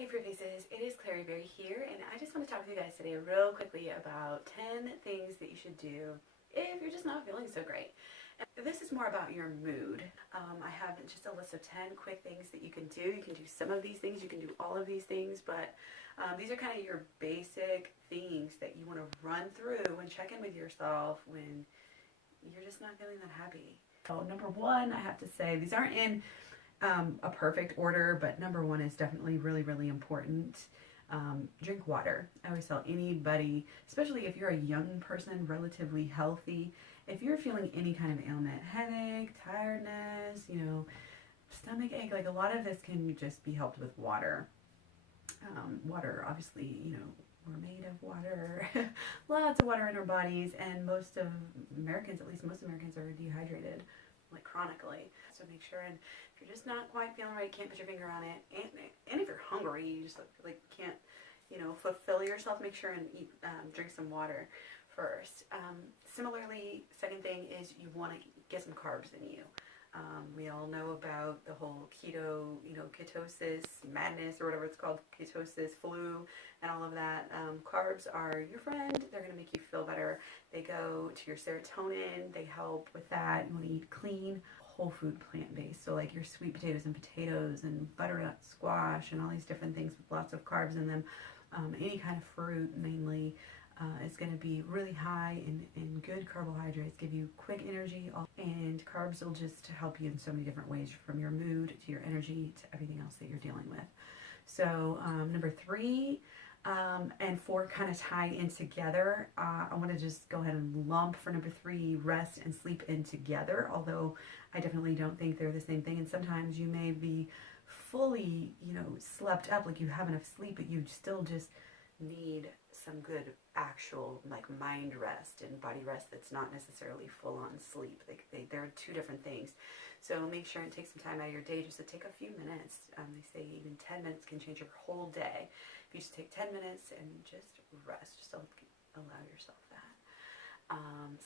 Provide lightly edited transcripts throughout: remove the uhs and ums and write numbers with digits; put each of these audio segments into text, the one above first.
Hey Fruit Faces, it is Clary Berry here, and I just want to talk with you guys today real quickly about 10 things that you should do if you're just not feeling so great. And this is more about your mood. I have just a list of 10 quick things that you can do. You can do some of these things, you can do all of these things, but these are kind of your basic things that you want to run through and check in with yourself when you're just not feeling that happy. So number one, I have to say, these aren't in a perfect order, but number one is definitely really important. Drink water. I always tell anybody, especially if you're a young person, relatively healthy, if you're feeling any kind of ailment, headache, tiredness, stomach ache, like a lot of this can just be helped with water. Water, obviously, we're made of water, lots of water in our bodies, and most Americans are dehydrated, like chronically. So make sure, and if you're just not quite feeling right, can't put your finger on it, and if you're hungry, you just like can't, fulfill yourself, make sure and eat, drink some water first. Similarly, second thing is you want to get some carbs in you. We all know about the whole keto, ketosis madness, or whatever it's called, ketosis, flu, and all of that. Carbs are your friend. They're going to make you feel better. They go to your serotonin. They help with that. You want to eat clean, whole food, plant-based. So like your sweet potatoes and butternut squash and all these different things with lots of carbs in them. Any kind of fruit mainly. It's going to be really high in good carbohydrates, give you quick energy, and carbs will just help you in so many different ways, from your mood to your energy to everything else that you're dealing with. So number 3 and 4 kind of tie in together. I want to just go ahead and lump for number 3, rest and sleep in together, although I definitely don't think they're the same thing. And sometimes you may be fully, slept up, like you have enough sleep, but you still just need some good actual mind rest and body rest that's not necessarily full on sleep. They're two different things. So make sure and take some time out of your day just to take a few minutes. They say even 10 minutes can change your whole day. If you just take 10 minutes and just rest, just don't allow yourself that.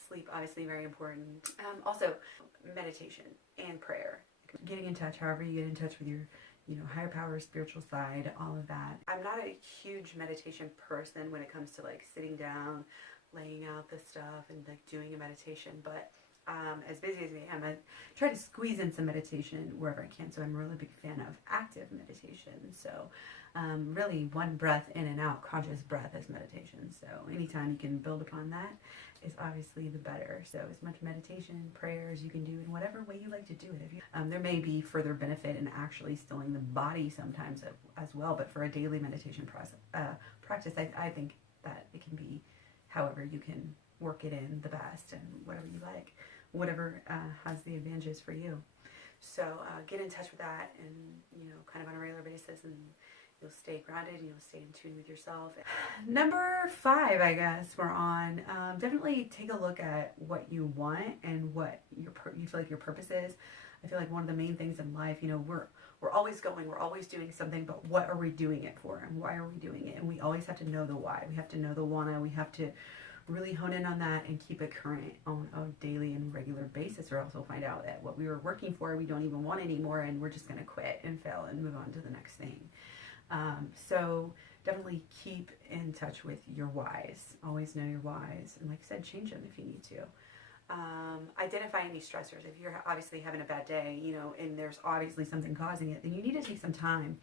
Sleep, obviously very important. Also, meditation and prayer. Getting in touch, however you get in touch with your higher power, spiritual side, all of that. I'm not a huge meditation person when it comes to sitting down, laying out the stuff and doing a meditation, but as busy as I am, I try to squeeze in some meditation wherever I can. So I'm a really big fan of active meditation. So really one breath in and out, conscious breath is meditation. So anytime you can build upon that is obviously the better. So as much meditation, prayers you can do in whatever way you like to do it. There may be further benefit in actually stilling the body sometimes as well, but for a daily meditation practice, I think that it can be however you can work it in the best, and whatever you like, whatever has the advantages for you. So get in touch with that, and kind of on a regular basis, and you'll stay grounded and you'll stay in tune with yourself. Number 5, I guess we're on. Definitely take a look at what you want and what you feel like your purpose is. I feel like one of the main things in life, we're always going, we're always doing something, but what are we doing it for, and why are we doing it? And we always have to know the why. We have to know the wanna. We have to really hone in on that and keep it current on a daily and regular basis, or else we'll find out that what we were working for we don't even want anymore, and we're just going to quit and fail and move on to the next thing. So definitely keep in touch with your whys. Always know your whys, and like I said, change them if you need to. Identify any stressors. If you're obviously having a bad day, and there's obviously something causing it, then you need to take some time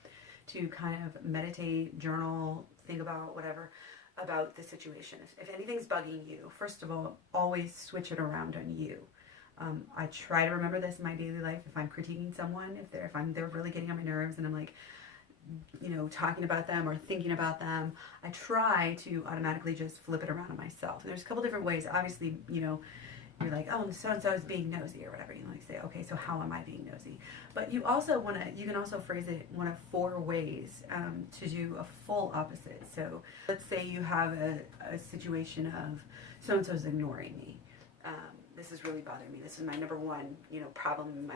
to kind of meditate, journal, think about whatever about the situation. If anything's bugging you, first of all, always switch it around on you. I try to remember this in my daily life. If I'm critiquing someone, if they're really getting on my nerves, and I'm talking about them or thinking about them, I try to automatically just flip it around on myself. And there's a couple different ways. Obviously, you're like, oh, so-and-so is being nosy or whatever. You say, okay, so how am I being nosy? But you can also phrase it one of 4 ways to do a full opposite. So let's say you have a situation of so-and-so is ignoring me. This is really bothering me. This is my number one, problem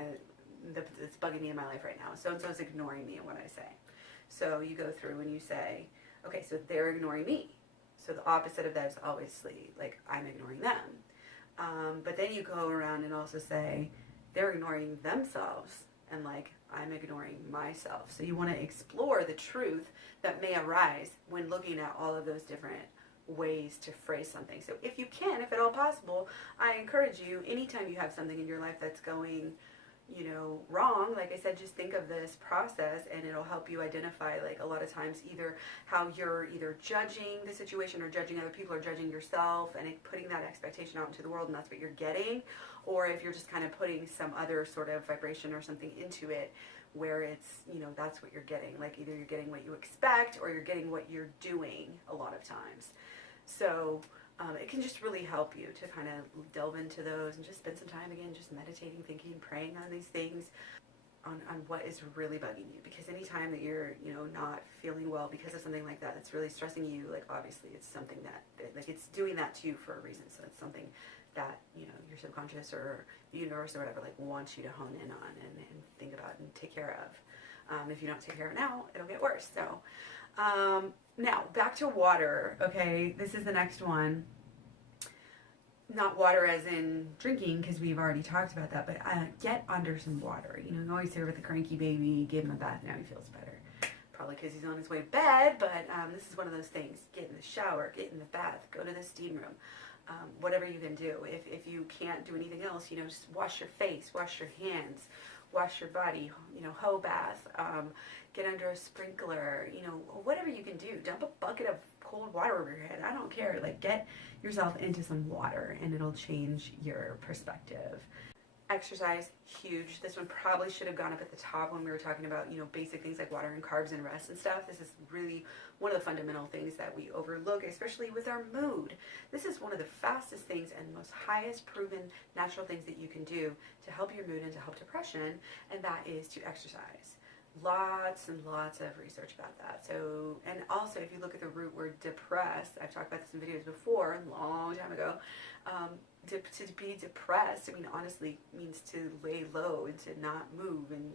that's bugging me in my life right now. So-and-so is ignoring me in what I say. So you go through and you say, okay, so they're ignoring me. So the opposite of that is obviously I'm ignoring them. But then you go around and also say they're ignoring themselves, and I'm ignoring myself. So you want to explore the truth that may arise when looking at all of those different ways to phrase something. So if you can, if at all possible, I encourage you, anytime you have something in your life that's going, wrong, like I said, just think of this process and it'll help you identify, like, a lot of times either how you're either judging the situation or judging other people or judging yourself and putting that expectation out into the world and that's what you're getting, or if you're just kind of putting some other sort of vibration or something into it where it's, that's what you're getting. Like either you're getting what you expect or you're getting what you're doing a lot of times. So it can just really help you to kind of delve into those and just spend some time again just meditating, thinking, praying on these things, on what is really bugging you. Because anytime that you're not feeling well because of something like that that's really stressing you, like obviously it's something that like it's doing that to you for a reason. So it's something that your subconscious or the universe or whatever like wants you to hone in on and think about and take care of. If you don't take care of it now, it'll get worse. So now back to water. Okay, this is the next one. Not water as in drinking, because we've already talked about that, but get under some water. You always hear with the cranky baby, give him a bath, now he feels better. Probably because he's on his way to bed, but this is one of those things. Get in the shower, get in the bath, go to the steam room. Whatever you can do. If you can't do anything else, just wash your face, wash your hands, wash your body, hoe bath, get under a sprinkler, whatever you can do. Dump a bucket of cold water over your head. I don't care. Like, get yourself into some water and it'll change your perspective. Exercise, huge. This one probably should have gone up at the top when we were talking about, basic things like water and carbs and rest and stuff. This is really one of the fundamental things that we overlook, especially with our mood. This is one of the fastest things and most highest proven natural things that you can do to help your mood and to help depression, and that is to exercise. Lots and lots of research about that. So, and also if you look at the root word depressed, I've talked about this in videos before, a long time ago, to be depressed, honestly means to lay low and to not move and,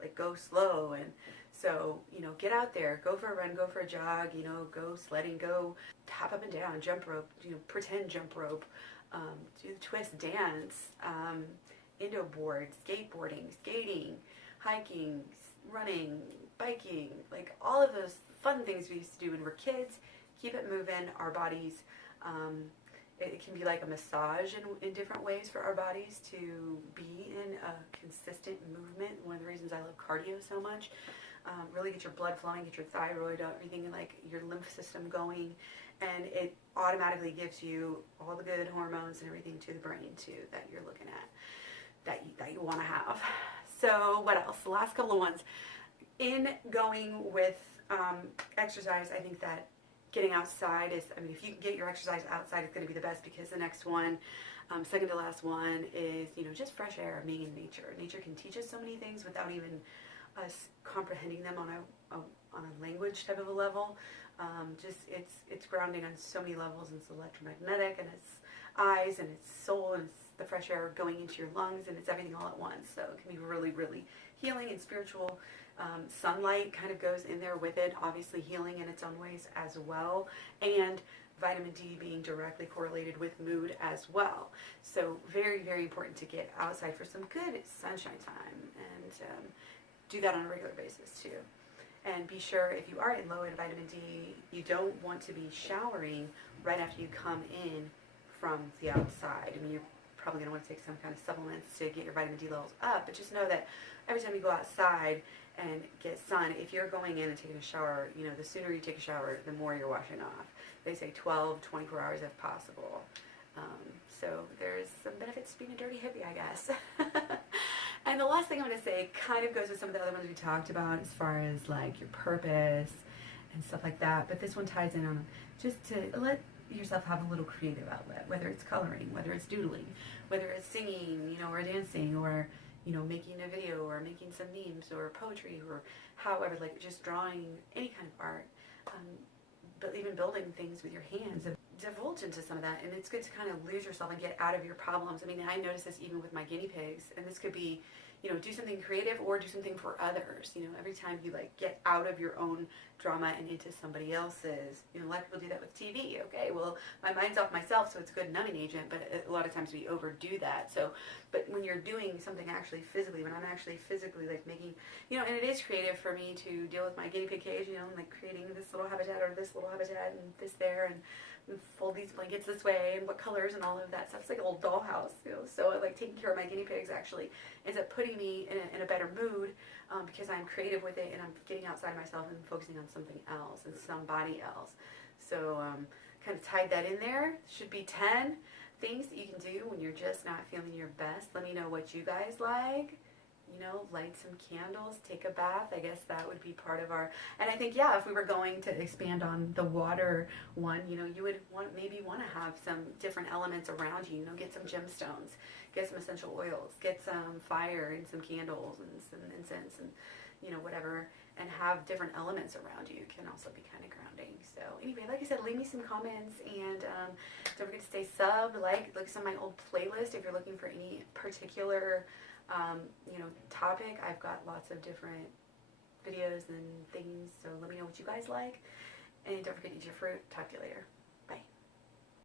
like go slow. And so, get out there, go for a run, go for a jog, go sledding, go hop up and down, jump rope, pretend jump rope, do the twist dance, indo board, skateboarding, skating, hiking, running, biking, like all of those fun things we used to do when we were kids. Keep it moving, our bodies. It can be like a massage in different ways for our bodies to be in a consistent movement. One of the reasons I love cardio so much. Really get your blood flowing, get your thyroid, everything like your lymph system going, and it automatically gives you all the good hormones and everything to the brain too that you're looking at, that you want to have. So what else? The last couple of ones. In going with exercise, I think that getting outside is, if you can get your exercise outside, it's going to be the best, because the next one, second to last one, is, just fresh air, being in nature. Nature can teach us so many things without even us comprehending them on a language type of a level. It's grounding on so many levels, and it's electromagnetic, and it's eyes, and it's soul, and it's the fresh air going into your lungs, and it's everything all at once. So it can be really, really healing and spiritual. Sunlight kind of goes in there with it, obviously healing in its own ways as well, and vitamin D being directly correlated with mood as well. So very, very important to get outside for some good sunshine time, and do that on a regular basis too. And be sure, if you are low in vitamin D, you don't want to be showering right after you come in from the outside. You're probably going to want to take some kind of supplements to get your vitamin D levels up, but just know that every time you go outside and get sun, if you're going in and taking a shower, the sooner you take a shower, the more you're washing off. They say 12, 24 hours if possible. So there's some benefits to being a dirty hippie, I guess. And the last thing I'm going to say kind of goes with some of the other ones we talked about as far as like your purpose and stuff like that, but this one ties in on just to let yourself have a little creative outlet, whether it's coloring, whether it's doodling, whether it's singing, or dancing, or making a video, or making some memes, or poetry, or however, like just drawing, any kind of art, but even building things with your hands. Divulge into some of that, and it's good to kind of lose yourself and get out of your problems. I notice this even with my guinea pigs, and this could be, you know, do something creative or do something for others. You know, every time you like get out of your own drama and into somebody else's, you know, a lot of people do that with TV. Okay, well, my mind's off myself, so it's a good numbing agent, but a lot of times we overdo that. So, but when you're doing something actually physically, when I'm actually physically like making, you know, and it is creative for me to deal with my guinea pig cage, you know, like creating this little habitat or this little habitat and this there, and fold these blankets this way and what colors and all of that stuff. It's like a little dollhouse, you know. So like taking care of my guinea pigs actually ends up putting me in a better mood because I'm creative with it and I'm getting outside myself and focusing on something else and somebody else. So kind of tied that in there. Should be 10 things that you can do when you're just not feeling your best. Let me know what you guys like. You know, light some candles, take a bath. I guess that would be part of our, and I think, yeah, if we were going to expand on the water one, you know, you would maybe want to have some different elements around you, you know, get some gemstones, get some essential oils, get some fire and some candles and some incense and, you know, whatever, and have different elements around you can also be kind of grounding. So anyway, like I said, leave me some comments and don't forget to stay subbed, look at some of my old playlist if you're looking for any particular you know, topic. I've got lots of different videos and things, so let me know what you guys like, and don't forget to eat your fruit. Talk to you later.